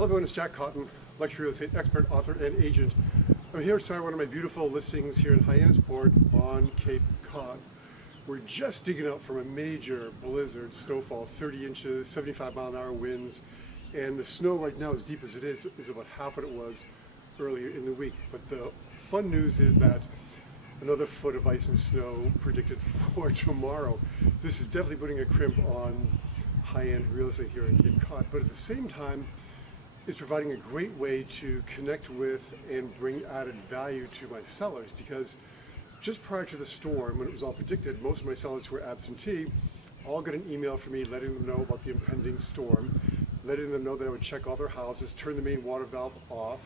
Hello everyone, it's Jack Cotton, luxury real estate expert, author, and agent. I'm here to start one of my beautiful listings here in Hyannisport on Cape Cod. We're just digging out from a major blizzard, snowfall, 30 inches, 75-mile-an-hour winds, and the snow right now, as deep as it is about half what it was earlier in the week. But the fun news is that another foot of ice and snow predicted for tomorrow. This is definitely putting a crimp on high-end real estate here in Cape Cod, but at the same time, is providing a great way to connect with and bring added value to my sellers, because just prior to the storm, when it was all predicted, most of my sellers who were absentee all got an email from me letting them know about the impending storm, letting them know that I would check all their houses, turn the main water valve off,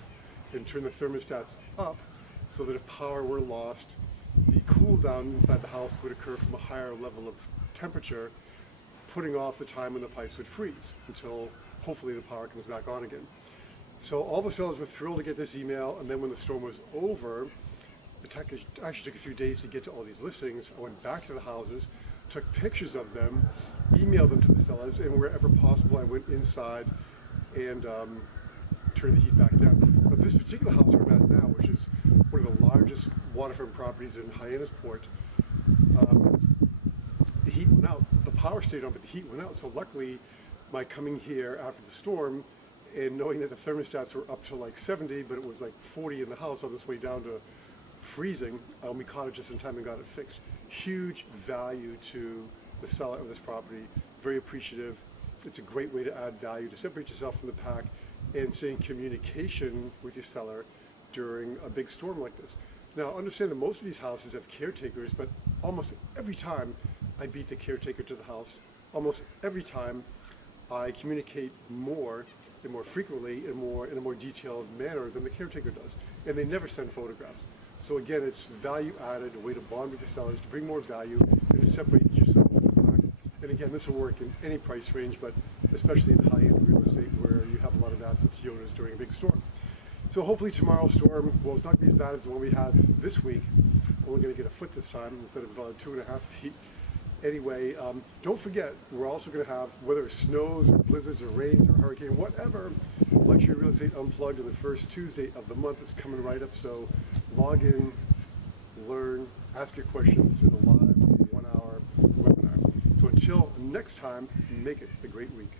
and turn the thermostats up so that if power were lost, the cool down inside the house would occur from a higher level of temperature, putting off the time when the pipes would freeze until hopefully the power comes back on again. So all the sellers were thrilled to get this email, and then when the storm was over, it actually took a few days to get to all these listings. I went back to the houses, took pictures of them, emailed them to the sellers, and wherever possible I went inside and turned the heat back down. But this particular house we're at now, which is one of the largest waterfront properties in Hyannisport, the heat went out. The power stayed on, but the heat went out. So luckily, my coming here after the storm and knowing that the thermostats were up to like 70, but it was like 40 in the house on this way down to freezing, we caught it just in time and got it fixed. Huge value to the seller of this property. Very appreciative. It's a great way to add value, to separate yourself from the pack and stay in communication with your seller during a big storm like this. Now, understand that most of these houses have caretakers, but almost every time I beat the caretaker to the house. Almost every time I communicate more and more frequently and more in a more detailed manner than the caretaker does. And they never send photographs. So again, it's value added, a way to bond with the sellers, to bring more value, and to separate yourself from the pack. And again, this will work in any price range, but especially in high-end real estate where you have a lot of absentee owners during a big storm. So hopefully tomorrow's storm, well, it's not going to be as bad as the one we had this week. We're only going to get a foot this time instead of 2.5 feet. Anyway, don't forget, we're also going to have, whether it snows or blizzards or rains or hurricane, whatever, Luxury Real Estate Unplugged on the first Tuesday of the month is coming right up. So log in, learn, ask your questions in a live 1-hour webinar. So until next time, make it a great week.